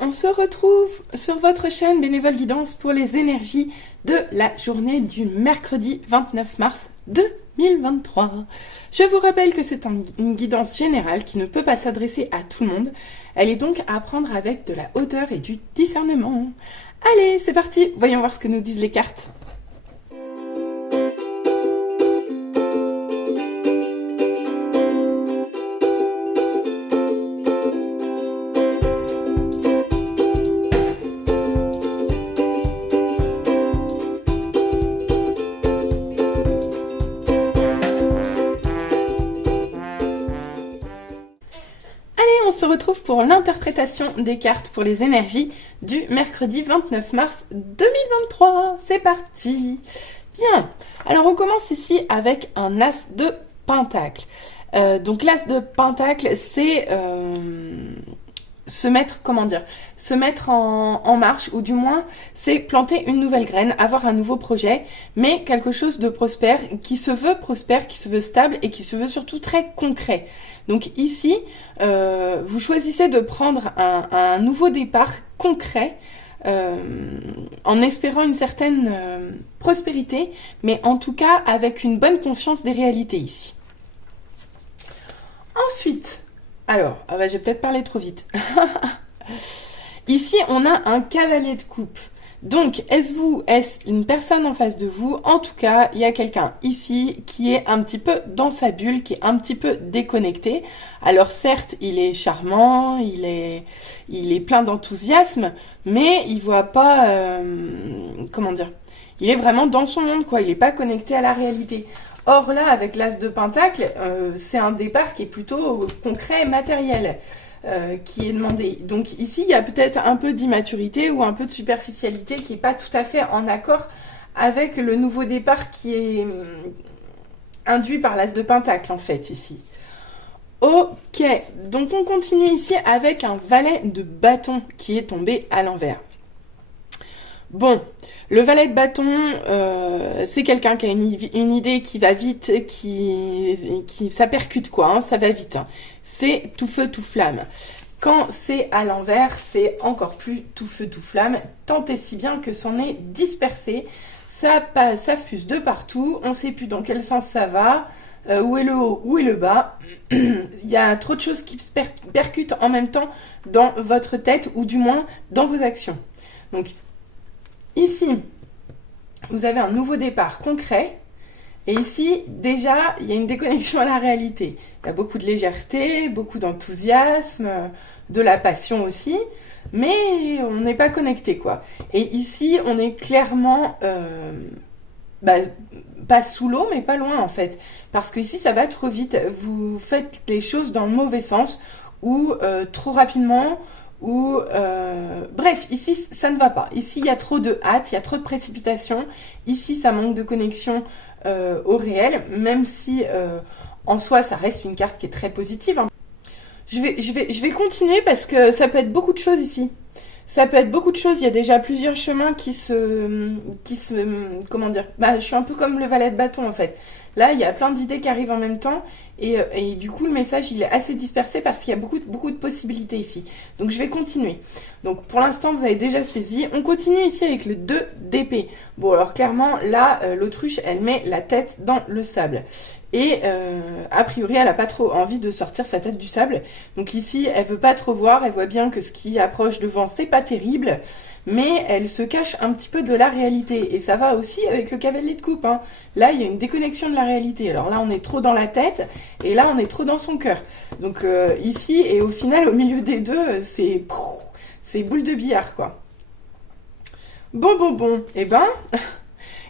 on se retrouve sur votre chaîne Bénévole Guidance pour les énergies de la journée du mercredi 29 mars 2023. Je vous rappelle que c'est une guidance générale qui ne peut pas s'adresser à tout le monde. Elle est donc à prendre avec de la hauteur et du discernement. Allez, c'est parti, voyons voir ce que nous disent les cartes. On se retrouve pour l'interprétation des cartes pour les énergies du mercredi 29 mars 2023. C'est parti. Bien, alors on commence ici avec un as de pentacle. Donc l'as de pentacle, c'est se mettre, se mettre en marche, ou du moins c'est planter une nouvelle graine, avoir un nouveau projet, mais quelque chose de prospère, qui se veut stable et qui se veut surtout très concret. Donc ici, vous choisissez de prendre un nouveau départ concret, en espérant une certaine prospérité, mais en tout cas avec une bonne conscience des réalités ici. Ensuite, alors, je vais peut-être parler trop vite. Ici, on a un cavalier de coupe. Donc, est-ce une personne en face de vous? En tout cas, il y a quelqu'un ici qui est un petit peu dans sa bulle, qui est un petit peu déconnecté. Alors certes, il est charmant, il est plein d'enthousiasme, mais il voit pas, il est vraiment dans son monde, quoi. Il n'est pas connecté à la réalité. Or là, avec l'as de pentacle, c'est un départ qui est plutôt concret et matériel. Qui est demandé. Donc ici, il y a peut-être un peu d'immaturité ou un peu de superficialité qui n'est pas tout à fait en accord avec le nouveau départ qui est induit par l'as de pentacle, en fait, ici. Ok, donc on continue ici avec un valet de bâton qui est tombé à l'envers. Bon, le valet de bâton, c'est quelqu'un qui a une idée qui va vite, ça percute quoi, hein, ça va vite. Hein. C'est tout feu, tout flamme. Quand c'est à l'envers, c'est encore plus tout feu, tout flamme, tant et si bien que c'en est dispersé. Ça fuse de partout, on ne sait plus dans quel sens ça va, où est le haut, où est le bas. Il y a trop de choses qui se percutent en même temps dans votre tête, ou du moins dans vos actions. Donc, ici, vous avez un nouveau départ concret. Et ici, déjà, il y a une déconnexion à la réalité. Il y a beaucoup de légèreté, beaucoup d'enthousiasme, de la passion aussi. Mais on n'est pas connecté, quoi. Et ici, on est clairement, pas sous l'eau, mais pas loin, en fait. Parce que ici, ça va trop vite. Vous faites les choses dans le mauvais sens, ou trop rapidement, ou bref, ici ça ne va pas. Ici il y a trop de hâte, il y a trop de précipitation. Ici ça manque de connexion au réel, même si en soi ça reste une carte qui est très positive. Hein. Je vais continuer parce que ça peut être beaucoup de choses ici. Ça peut être beaucoup de choses. Il y a déjà plusieurs chemins qui se comment dire, je suis un peu comme le valet de bâton en fait. Là, il y a plein d'idées qui arrivent en même temps et du coup, le message, il est assez dispersé parce qu'il y a beaucoup de possibilités ici. Donc, je vais continuer. Donc, pour l'instant, vous avez déjà saisi. On continue ici avec le 2 d'épée. Bon, alors clairement, là, l'autruche, elle met la tête dans le sable. Et a priori, elle n'a pas trop envie de sortir sa tête du sable. Donc ici, elle veut pas trop voir. Elle voit bien que ce qui approche devant, c'est pas terrible. Mais elle se cache un petit peu de la réalité. Et ça va aussi avec le cavalier de coupe. Hein. Là, il y a une déconnexion de la réalité. Alors là, on est trop dans la tête. Et là, on est trop dans son cœur. Donc ici, et au final, au milieu des deux, c'est boule de billard, quoi. Bon.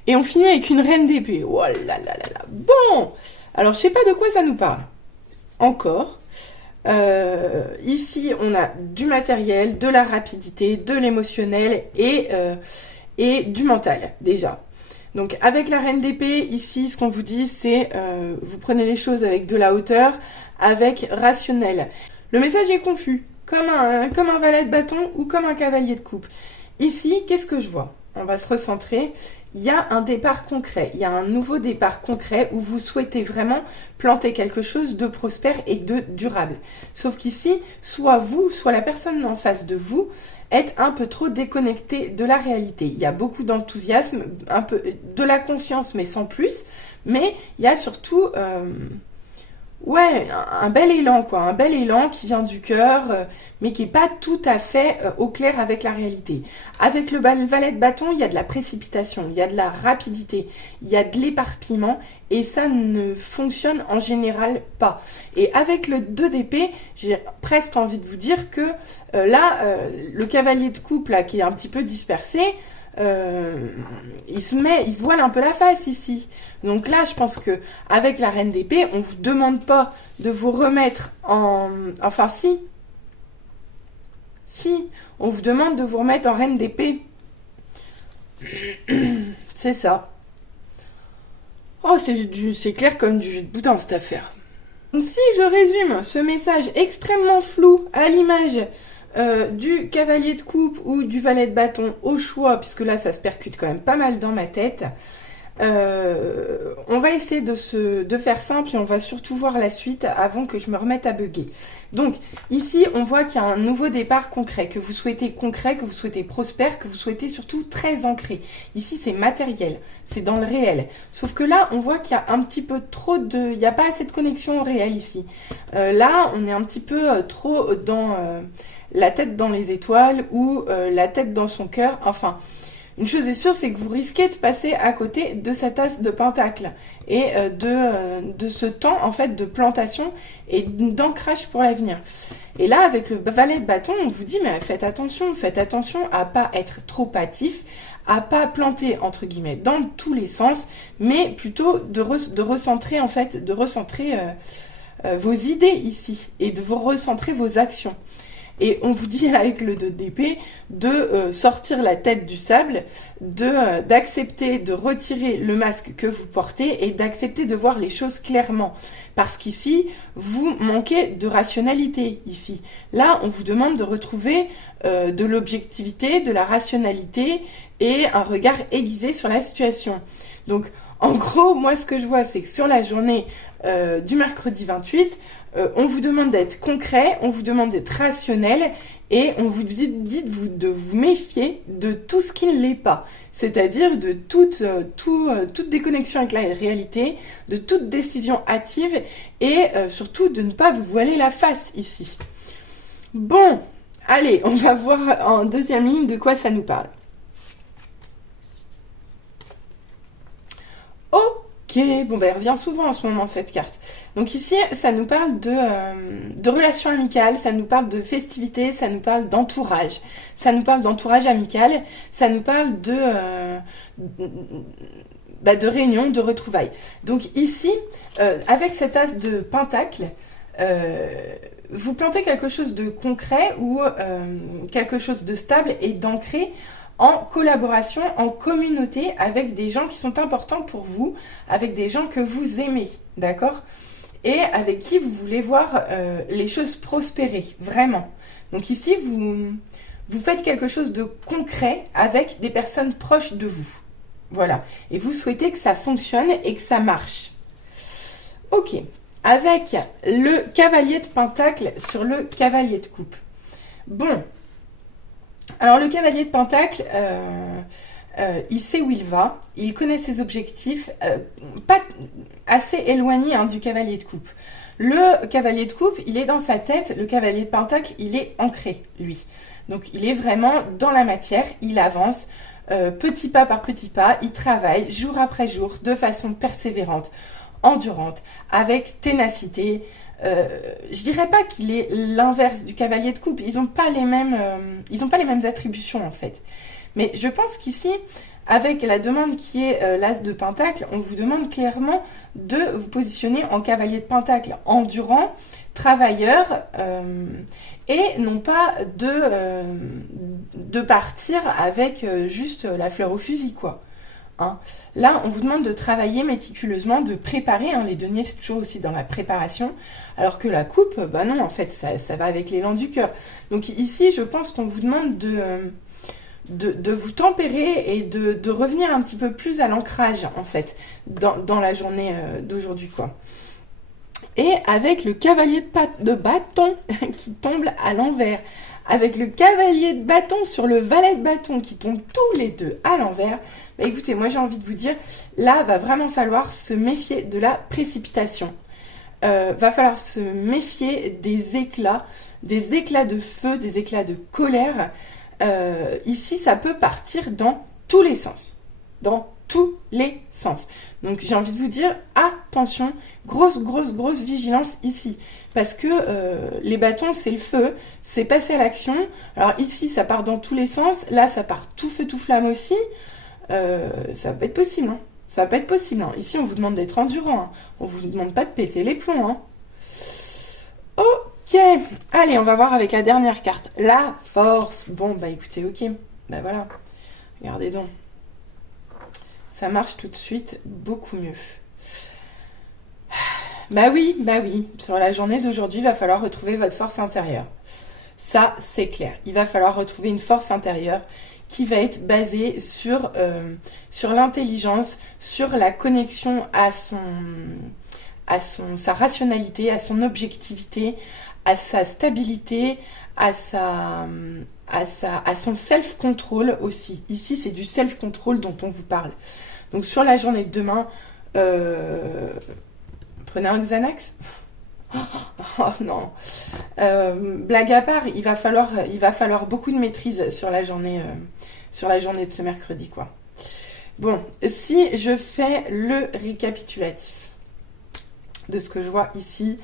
Et on finit avec une reine d'épée. Oh là là là là. Bon. Alors, je sais pas de quoi ça nous parle. Encore. Ici, on a du matériel, de la rapidité, de l'émotionnel et du mental, déjà. Donc, avec la reine d'épée, ici, ce qu'on vous dit, c'est vous prenez les choses avec de la hauteur, avec rationnel. Le message est confus, comme un valet de bâton ou comme un cavalier de coupe. Ici, qu'est-ce que je vois? on va se recentrer. Il y a un départ concret, il y a un nouveau départ concret où vous souhaitez vraiment planter quelque chose de prospère et de durable. Sauf qu'ici, soit vous, soit la personne en face de vous êtes un peu trop déconnecté de la réalité. Il y a beaucoup d'enthousiasme, un peu de la confiance, mais sans plus. Mais il y a surtout... ouais, un bel élan, quoi. Un bel élan qui vient du cœur, mais qui n'est pas tout à fait au clair avec la réalité. Avec le valet de bâton, il y a de la précipitation, il y a de la rapidité, il y a de l'éparpillement, et ça ne fonctionne en général pas. Et avec le 2 d'épée, j'ai presque envie de vous dire que là, le cavalier de coupe, là, qui est un petit peu dispersé, il se voile un peu la face ici. Donc là, je pense que avec la reine d'épée, on vous demande pas de vous remettre en... Enfin, si, on vous demande de vous remettre en reine d'épée. C'est ça. Oh, c'est clair comme du jus de boudin, cette affaire. Donc, si je résume ce message extrêmement flou à l'image du cavalier de coupe ou du valet de bâton au choix, puisque là ça se percute quand même pas mal dans ma tête, on va essayer de faire simple et on va surtout voir la suite avant que je me remette à bugger. Donc ici on voit qu'il y a un nouveau départ concret, que vous souhaitez prospère, que vous souhaitez surtout très ancré. Ici c'est matériel, c'est dans le réel. Sauf que là on voit qu'il y a un petit peu trop de... Il n'y a pas assez de connexion au réel ici. Là on est un petit peu trop dans... la tête dans les étoiles ou la tête dans son cœur. Enfin, une chose est sûre, c'est que vous risquez de passer à côté de cette as de pentacle et de ce temps en fait de plantation et d'ancrage pour l'avenir. Et là, avec le valet de bâton, on vous dit mais faites attention à pas être trop hâtif, à pas planter entre guillemets dans tous les sens, mais plutôt de recentrer en fait, vos idées ici et de vous recentrer vos actions. Et on vous dit avec le 2 d'épée de sortir la tête du sable, d'accepter de retirer le masque que vous portez et d'accepter de voir les choses clairement. Parce qu'ici, vous manquez de rationalité ici. Là, on vous demande de retrouver de l'objectivité, de la rationalité et un regard aiguisé sur la situation. Donc, en gros, moi, ce que je vois, c'est que sur la journée du mercredi 28, on vous demande d'être concret, on vous demande d'être rationnel et on vous dit de vous méfier de tout ce qui ne l'est pas. C'est-à-dire de toute déconnexion avec la réalité, de toute décision hâtive et surtout de ne pas vous voiler la face ici. Bon, allez, on va voir en deuxième ligne de quoi ça nous parle. Ok, bon ben elle revient souvent en ce moment cette carte. Donc ici, ça nous parle de relations amicales, ça nous parle de festivités, ça nous parle d'entourage. Ça nous parle d'entourage amical, ça nous parle de réunions, de retrouvailles. Donc ici, avec cet as de pentacle, vous plantez quelque chose de concret ou quelque chose de stable et d'ancré en collaboration, en communauté avec des gens qui sont importants pour vous, avec des gens que vous aimez, d'accord ? Et avec qui vous voulez voir les choses prospérer, vraiment. Donc ici, vous faites quelque chose de concret avec des personnes proches de vous. Voilà. Et vous souhaitez que ça fonctionne et que ça marche. Ok. Avec le cavalier de pentacle sur le cavalier de coupe. Bon. Alors le cavalier de pentacle, il sait où il va, il connaît ses objectifs, pas assez éloignés du cavalier de coupe. Le cavalier de coupe, il est dans sa tête, le cavalier de pentacle, il est ancré, lui. Donc il est vraiment dans la matière, il avance petit pas par petit pas, il travaille jour après jour de façon persévérante, endurante, avec ténacité. Je dirais pas qu'il est l'inverse du cavalier de coupe, ils n'ont pas les mêmes attributions en fait. Mais je pense qu'ici, avec la demande qui est l'as de pentacle, on vous demande clairement de vous positionner en cavalier de pentacle endurant, travailleur, et non pas de partir avec juste la fleur au fusil, quoi. Hein. Là, on vous demande de travailler méticuleusement, de préparer. Les deniers, c'est toujours aussi dans la préparation. Alors que la coupe, non, en fait, ça va avec l'élan du cœur. Donc ici, je pense qu'on vous demande de vous tempérer et de revenir un petit peu plus à l'ancrage, en fait, dans la journée d'aujourd'hui, quoi. Et avec le cavalier de bâton qui tombe à l'envers, avec le cavalier de bâton sur le valet de bâton qui tombent tous les deux à l'envers, bah écoutez, moi j'ai envie de vous dire, là va vraiment falloir se méfier de la précipitation. Va falloir se méfier des éclats de feu, des éclats de colère. Ici, ça peut partir dans tous les sens. Dans tous les sens. Donc j'ai envie de vous dire, attention, grosse vigilance ici. Parce que les bâtons, c'est le feu, c'est passer à l'action. Alors ici, ça part dans tous les sens. Là, ça part tout feu, tout flamme aussi. Ça va pas être possible, hein. Ça va pas être possible, hein. Ici, on vous demande d'être endurant, hein. On vous demande pas de péter les plombs, hein. Ok, allez, on va voir avec la dernière carte. La force. Bon, bah écoutez, ok. Bah voilà. Regardez donc. Ça marche tout de suite beaucoup mieux. Bah oui. Sur la journée d'aujourd'hui, il va falloir retrouver votre force intérieure. Ça, c'est clair. Il va falloir retrouver une force intérieure qui va être basée sur l'intelligence, sur la connexion à sa rationalité, à son objectivité, à sa stabilité, à son self-control aussi. Ici, c'est du self-control dont on vous parle. Donc, sur la journée de demain, prenez un Xanax. Oh non. Blague à part, il va falloir beaucoup de maîtrise sur la journée de ce mercredi, quoi. Bon, si je fais le récapitulatif de ce que je vois ici,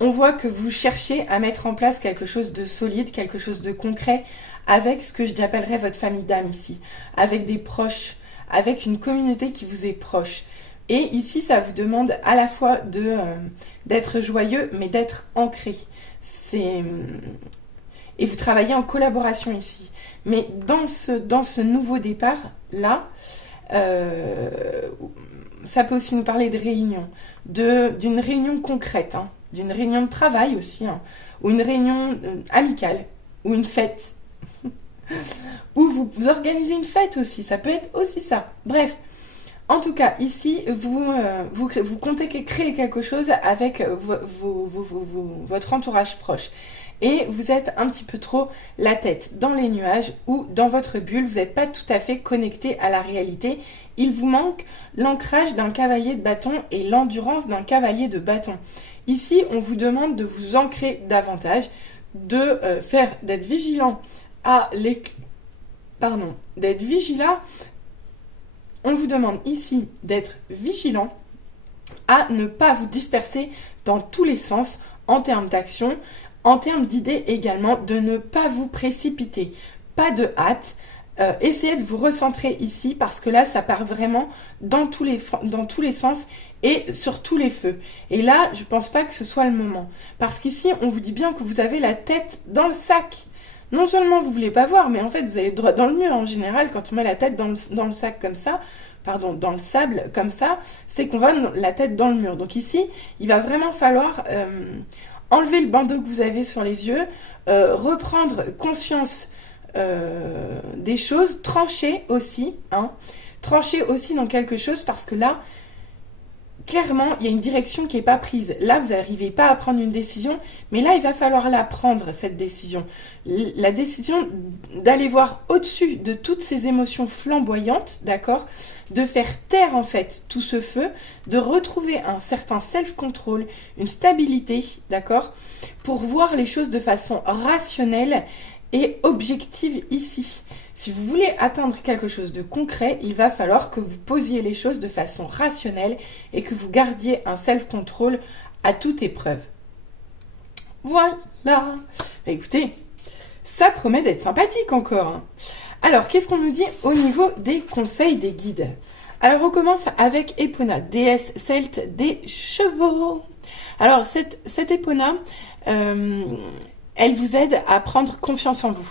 on voit que vous cherchez à mettre en place quelque chose de solide, quelque chose de concret avec ce que j'appellerais votre famille d'âme ici, avec des proches, avec une communauté qui vous est proche. Et ici, ça vous demande à la fois d'être joyeux, mais d'être ancré. Et vous travaillez en collaboration ici. Mais dans ce nouveau départ-là, ça peut aussi nous parler de réunion, d'une réunion concrète, hein, d'une réunion de travail aussi, hein, ou une réunion amicale, ou une fête. Ou vous organisez une fête aussi, ça peut être aussi ça. Bref. En tout cas, ici, vous comptez créer quelque chose avec votre entourage proche. Et vous êtes un petit peu trop la tête dans les nuages ou dans votre bulle. Vous n'êtes pas tout à fait connecté à la réalité. Il vous manque l'ancrage d'un cavalier de bâton et l'endurance d'un cavalier de bâton. Ici, on vous demande de vous ancrer davantage, d'être vigilant d'être vigilant. On vous demande ici d'être vigilant à ne pas vous disperser dans tous les sens en termes d'action, en termes d'idées également, de ne pas vous précipiter, pas de hâte. Essayez de vous recentrer ici parce que là, ça part vraiment dans tous les sens et sur tous les feux. Et là, je ne pense pas que ce soit le moment. Parce qu'ici, on vous dit bien que vous avez la tête dans le sac. Non seulement vous ne voulez pas voir, mais en fait, vous allez droit dans le mur. En général, quand on met la tête dans le sac comme ça, dans le sable comme ça, c'est qu'on va la tête dans le mur. Donc ici, il va vraiment falloir enlever le bandeau que vous avez sur les yeux, reprendre conscience des choses, trancher aussi dans quelque chose parce que là, clairement, il y a une direction qui n'est pas prise. Là, vous n'arrivez pas à prendre une décision, mais là, il va falloir la prendre, cette décision. La décision d'aller voir au-dessus de toutes ces émotions flamboyantes, d'accord ? De faire taire, en fait, tout ce feu, de retrouver un certain self-control, une stabilité, d'accord ? Pour voir les choses de façon rationnelle et objective ici. Si vous voulez atteindre quelque chose de concret, il va falloir que vous posiez les choses de façon rationnelle et que vous gardiez un self-control à toute épreuve. Voilà. Écoutez, ça promet d'être sympathique encore, hein. Alors, qu'est-ce qu'on nous dit au niveau des conseils des guides ? Alors, on commence avec Epona, déesse celte des chevaux. Alors, cette Epona, elle vous aide à prendre confiance en vous.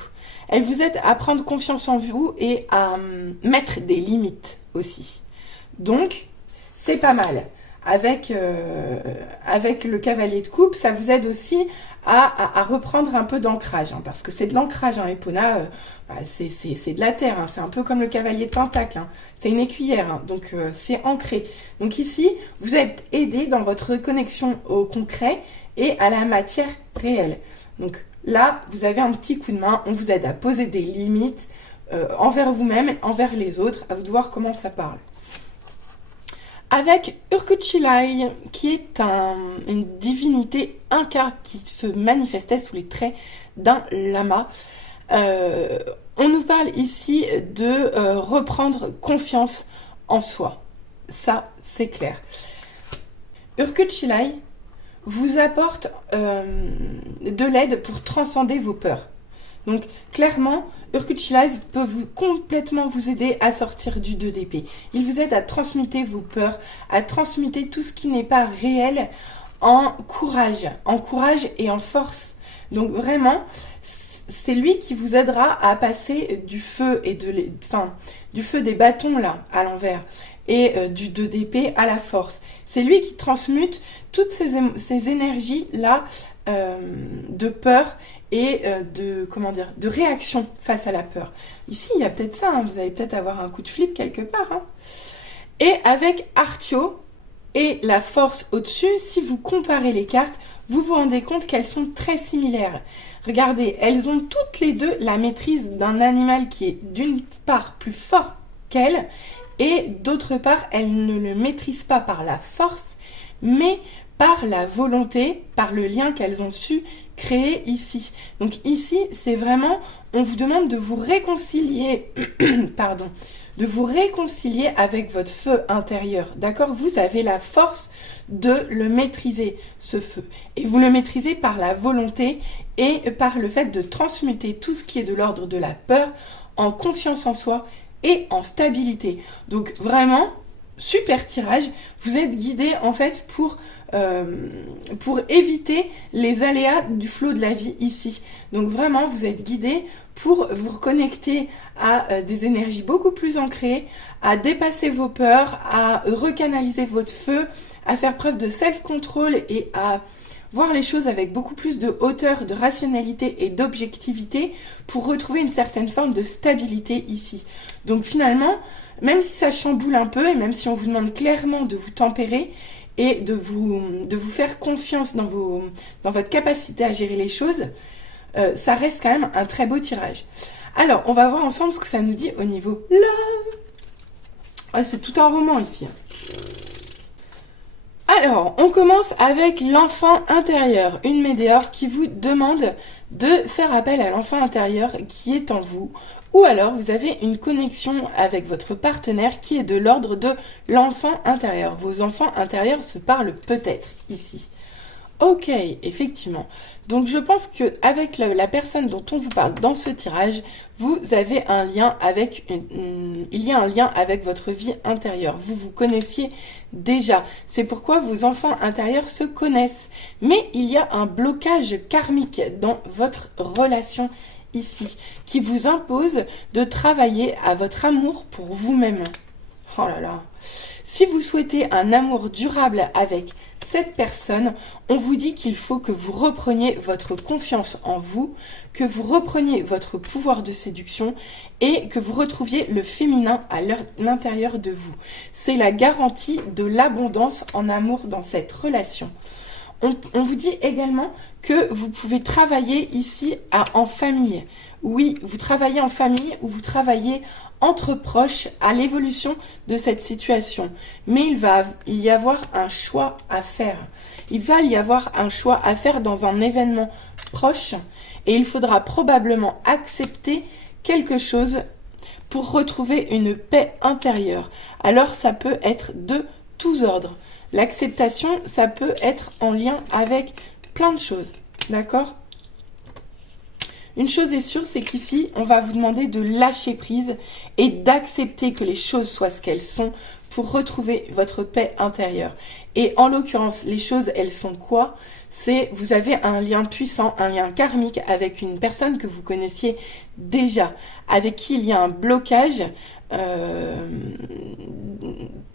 Elle vous aide à prendre confiance en vous et à mettre des limites aussi. Donc, c'est pas mal. Avec le cavalier de coupe, ça vous aide aussi à reprendre un peu d'ancrage, hein, parce que c'est de l'ancrage, hein, Epona, c'est de la terre, hein, c'est un peu comme le cavalier de Pentacle, hein, c'est une écuyère, hein, donc c'est ancré. Donc ici, vous êtes aidé dans votre connexion au concret et à la matière réelle. Donc là, vous avez un petit coup de main, on vous aide à poser des limites envers vous-même et envers les autres, à vous de voir comment ça parle. Avec Urkuchilai, qui est une divinité inca qui se manifestait sous les traits d'un lama. On nous parle ici de reprendre confiance en soi. Ça, c'est clair. Urkuchilai vous apporte de l'aide pour transcender vos peurs. Donc, clairement, Urkuchilai peut complètement vous aider à sortir du 2 d'épée. Il vous aide à transmuter vos peurs, à transmuter tout ce qui n'est pas réel en courage et en force. Donc, vraiment, c'est lui qui vous aidera à passer du feu et du feu des bâtons là, à l'envers, et du 2 d'épée à la force. C'est lui qui transmute toutes ces énergies-là de peur et de réaction face à la peur. Ici, il y a peut-être ça, hein, vous allez peut-être avoir un coup de flip quelque part. Hein. Et avec Artio et la force au-dessus, si vous comparez les cartes, vous vous rendez compte qu'elles sont très similaires. Regardez, elles ont toutes les deux la maîtrise d'un animal qui est d'une part plus fort qu'elles, et d'autre part, elles ne le maîtrisent pas par la force, mais par la volonté, par le lien qu'elles ont su créer ici. Donc ici, c'est vraiment, on vous demande de vous réconcilier, pardon, de vous réconcilier avec votre feu intérieur, d'accord? Vous avez la force de le maîtriser, ce feu. Et vous le maîtrisez par la volonté et par le fait de transmuter tout ce qui est de l'ordre de la peur en confiance en soi et en stabilité. Donc vraiment, super tirage. Vous êtes guidé en fait pour éviter les aléas du flot de la vie ici. Donc vraiment, vous êtes guidé pour vous reconnecter à des énergies beaucoup plus ancrées, à dépasser vos peurs, à recanaliser votre feu, à faire preuve de self-control et à voir les choses avec beaucoup plus de hauteur, de rationalité et d'objectivité pour retrouver une certaine forme de stabilité ici. Donc finalement, même si ça chamboule un peu et même si on vous demande clairement de vous tempérer et de vous faire confiance dans votre capacité à gérer les choses, ça reste quand même un très beau tirage. Alors, on va voir ensemble ce que ça nous dit au niveau love. Ah, c'est tout un roman ici. Alors, on commence avec l'enfant intérieur, une météore qui vous demande de faire appel à l'enfant intérieur qui est en vous, ou alors vous avez une connexion avec votre partenaire qui est de l'ordre de l'enfant intérieur. Vos enfants intérieurs se parlent peut-être ici. Ok, effectivement. Donc je pense que avec la personne dont on vous parle dans ce tirage, vous avez un lien avec il y a un lien avec votre vie intérieure. Vous vous connaissiez déjà. C'est pourquoi vos enfants intérieurs se connaissent. Mais il y a un blocage karmique dans votre relation ici qui vous impose de travailler à votre amour pour vous-même. Oh là là. Si vous souhaitez un amour durable avec cette personne, on vous dit qu'il faut que vous repreniez votre confiance en vous, que vous repreniez votre pouvoir de séduction et que vous retrouviez le féminin à l'intérieur de vous. C'est la garantie de l'abondance en amour dans cette relation. On vous dit également que vous pouvez travailler ici en famille. Oui, vous travaillez en famille ou vous travaillez entre proches à l'évolution de cette situation. Mais il va y avoir un choix à faire. Il va y avoir un choix à faire dans un événement proche et il faudra probablement accepter quelque chose pour retrouver une paix intérieure. Alors ça peut être de tous ordres. L'acceptation, ça peut être en lien avec plein de choses. D'accord ? Une chose est sûre, c'est qu'ici, on va vous demander de lâcher prise et d'accepter que les choses soient ce qu'elles sont pour retrouver votre paix intérieure. Et en l'occurrence, les choses, elles sont quoi ? C'est, vous avez un lien puissant, un lien karmique avec une personne que vous connaissiez déjà, avec qui il y a un blocage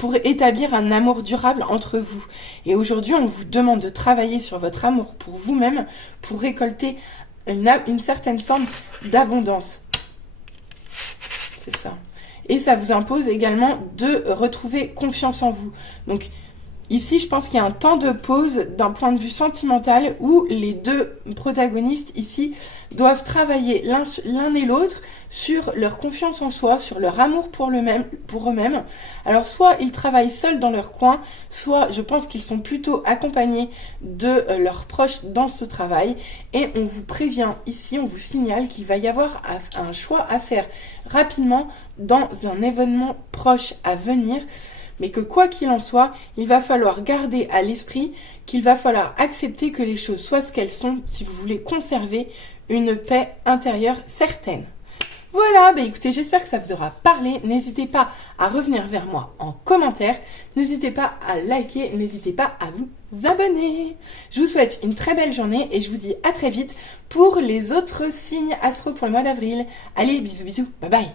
pour établir un amour durable entre vous. Et aujourd'hui, on vous demande de travailler sur votre amour pour vous-même pour récolter une certaine forme d'abondance. C'est ça. Et ça vous impose également de retrouver confiance en vous. Donc, ici, je pense qu'il y a un temps de pause d'un point de vue sentimental où les deux protagonistes ici doivent travailler l'un et l'autre sur leur confiance en soi, sur leur amour pour eux-mêmes. Alors soit ils travaillent seuls dans leur coin, soit je pense qu'ils sont plutôt accompagnés de leurs proches dans ce travail. Et on vous prévient ici, on vous signale qu'il va y avoir un choix à faire rapidement dans un événement proche à venir. Mais que quoi qu'il en soit, il va falloir garder à l'esprit qu'il va falloir accepter que les choses soient ce qu'elles sont si vous voulez conserver une paix intérieure certaine. Voilà, écoutez, j'espère que ça vous aura parlé. N'hésitez pas à revenir vers moi en commentaire. N'hésitez pas à liker, n'hésitez pas à vous abonner. Je vous souhaite une très belle journée et je vous dis à très vite pour les autres signes astro pour le mois d'avril. Allez, bisous, bye bye.